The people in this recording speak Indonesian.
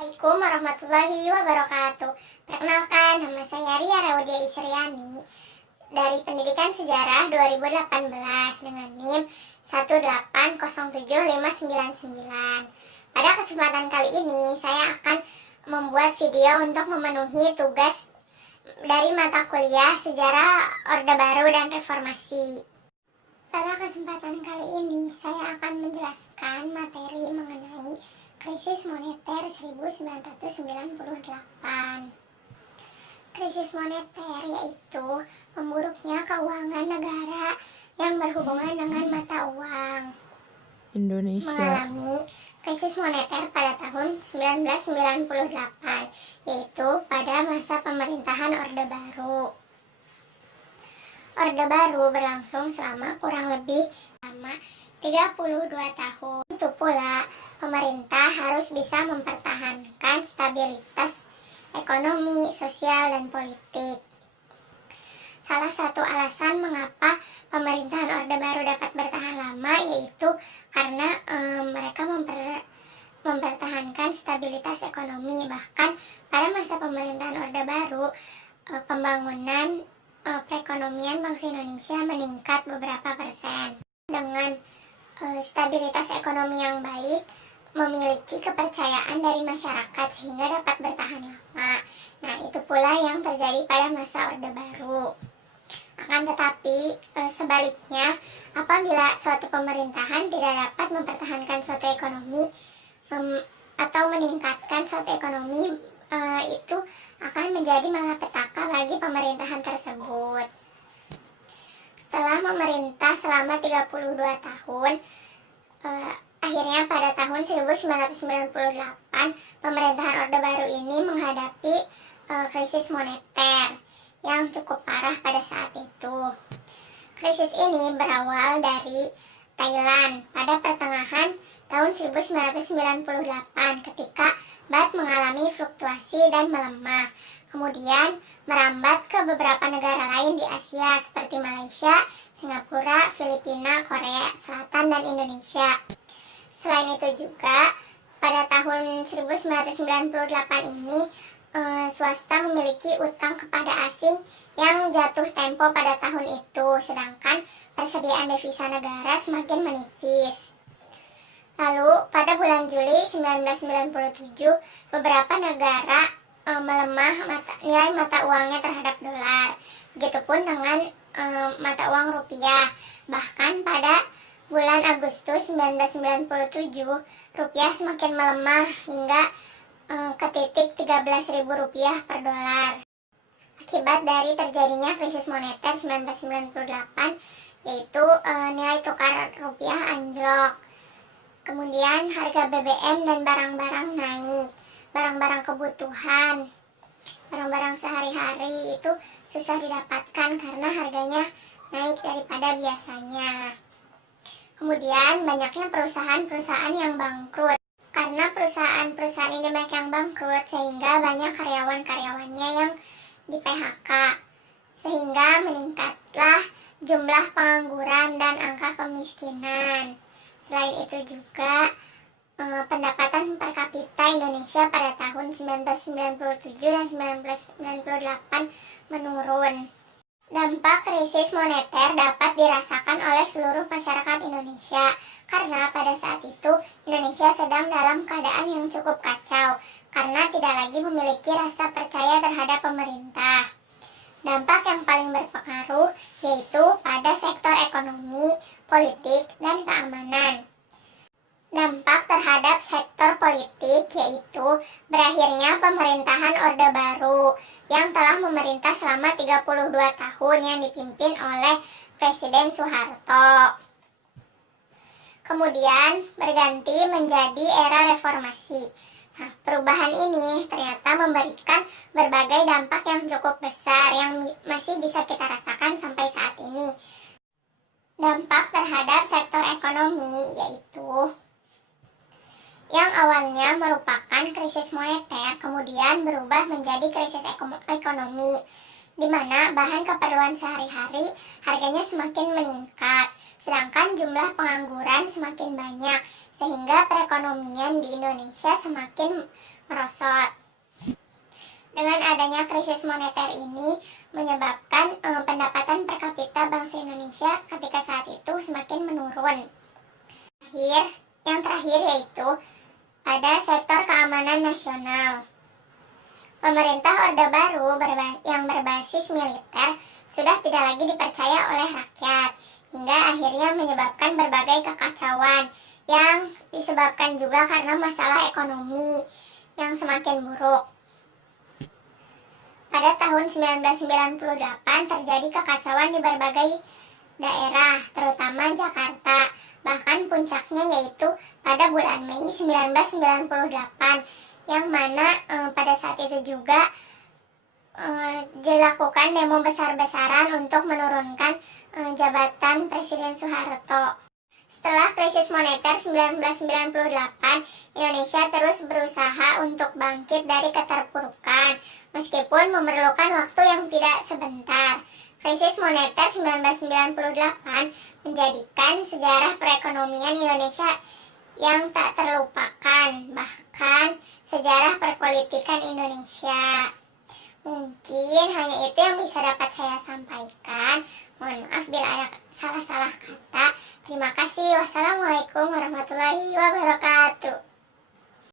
Assalamualaikum warahmatullahi wabarakatuh. Perkenalkan, nama saya Ria Raudia Isriani dari Pendidikan Sejarah 2018 dengan NIM 1807599. Pada kesempatan kali ini, saya akan membuat video untuk memenuhi tugas dari mata kuliah Sejarah Orde Baru dan Reformasi. Pada kesempatan kali ini, saya akan menjelaskan materi mengenai krisis moneter 1998. Krisis moneter yaitu memburuknya keuangan negara yang berhubungan dengan mata uang. Indonesia Mengalami krisis moneter pada tahun 1998, yaitu pada masa pemerintahan Orde Baru. Orde Baru berlangsung selama kurang lebih 32 tahun. Itu pula, pemerintah harus bisa mempertahankan stabilitas ekonomi, sosial, dan politik. Salah satu alasan mengapa pemerintahan Orde Baru dapat bertahan lama yaitu karena mereka mempertahankan stabilitas ekonomi. Bahkan pada masa pemerintahan Orde Baru, pembangunan perekonomian bangsa Indonesia meningkat beberapa persen. Dengan stabilitas ekonomi yang baik, memiliki kepercayaan dari masyarakat sehingga dapat bertahan lama. Nah, itu pula yang terjadi pada masa Orde Baru. Akan tetapi, sebaliknya, apabila suatu pemerintahan tidak dapat mempertahankan suatu ekonomi atau meningkatkan suatu ekonomi, itu akan menjadi malapetaka bagi pemerintahan tersebut. Setelah memerintah selama 32 tahun, akhirnya pada tahun 1998, pemerintahan Orde Baru ini menghadapi krisis moneter yang cukup parah pada saat itu. Krisis ini berawal dari Thailand pada pertengahan tahun 1998 ketika baht mengalami fluktuasi dan melemah. Kemudian merambat ke beberapa negara lain di Asia seperti Malaysia, Singapura, Filipina, Korea Selatan, dan Indonesia. Selain itu juga, pada tahun 1998 ini, swasta memiliki utang kepada asing yang jatuh tempo pada tahun itu, sedangkan persediaan devisa negara semakin menipis. Lalu, pada bulan Juli 1997, beberapa negara melemah nilai mata uangnya terhadap dolar. Begitupun dengan mata uang rupiah. Bahkan pada bulan Agustus 1997, rupiah semakin melemah hingga ke titik Rp13.000 per dolar. Akibat dari terjadinya krisis moneter 1998, yaitu nilai tukar rupiah anjlok. Kemudian harga BBM dan barang-barang naik. Barang-barang kebutuhan, barang-barang sehari-hari itu susah didapatkan karena harganya naik daripada biasanya. Kemudian banyaknya perusahaan-perusahaan yang bangkrut. Karena perusahaan-perusahaan ini banyak yang bangkrut, sehingga banyak karyawan-karyawannya yang di PHK. Sehingga meningkatlah jumlah pengangguran dan angka kemiskinan. Selain itu juga, pendapatan per kapita Indonesia pada tahun 1997 dan 1998 menurun. Dampak krisis moneter dapat dirasakan oleh seluruh masyarakat Indonesia karena pada saat itu Indonesia sedang dalam keadaan yang cukup kacau karena tidak lagi memiliki rasa percaya terhadap pemerintah. Dampak yang paling berpengaruh yaitu pada sektor ekonomi, politik, dan keamanan. Dampak terhadap sektor politik yaitu berakhirnya pemerintahan Orde Baru yang telah memerintah selama 32 tahun yang dipimpin oleh Presiden Soeharto. Kemudian berganti menjadi era reformasi. Nah, perubahan ini ternyata memberikan berbagai dampak yang cukup besar yang masih bisa kita rasakan sampai saat ini. Dampak terhadap sektor ekonomi yaitu yang awalnya merupakan krisis moneter, kemudian berubah menjadi krisis ekonomi, di mana bahan keperluan sehari-hari harganya semakin meningkat, sedangkan jumlah pengangguran semakin banyak, sehingga perekonomian di Indonesia semakin merosot. Dengan adanya krisis moneter ini menyebabkan pendapatan per kapita bangsa Indonesia ketika saat itu semakin menurun. Yang terakhir yaitu pada sektor keamanan nasional. Pemerintah Orde Baru yang berbasis militer sudah tidak lagi dipercaya oleh rakyat, hingga akhirnya menyebabkan berbagai kekacauan yang disebabkan juga karena masalah ekonomi yang semakin buruk. Pada tahun 1998 terjadi kekacauan di berbagai daerah, terutama Jakarta. Bahkan puncaknya yaitu pada bulan Mei 1998, yang mana pada saat itu juga dilakukan demo besar-besaran untuk menurunkan jabatan Presiden Soeharto. Setelah krisis moneter 1998, Indonesia terus berusaha untuk bangkit dari keterpurukan, meskipun memerlukan waktu yang tidak sebentar. Krisis moneter 1998 menjadikan sejarah perekonomian Indonesia yang tak terlupakan, bahkan sejarah perpolitikan Indonesia. Mungkin hanya itu yang bisa dapat saya sampaikan. Mohon maaf bila ada salah-salah kata. Terima kasih. Wassalamualaikum warahmatullahi wabarakatuh.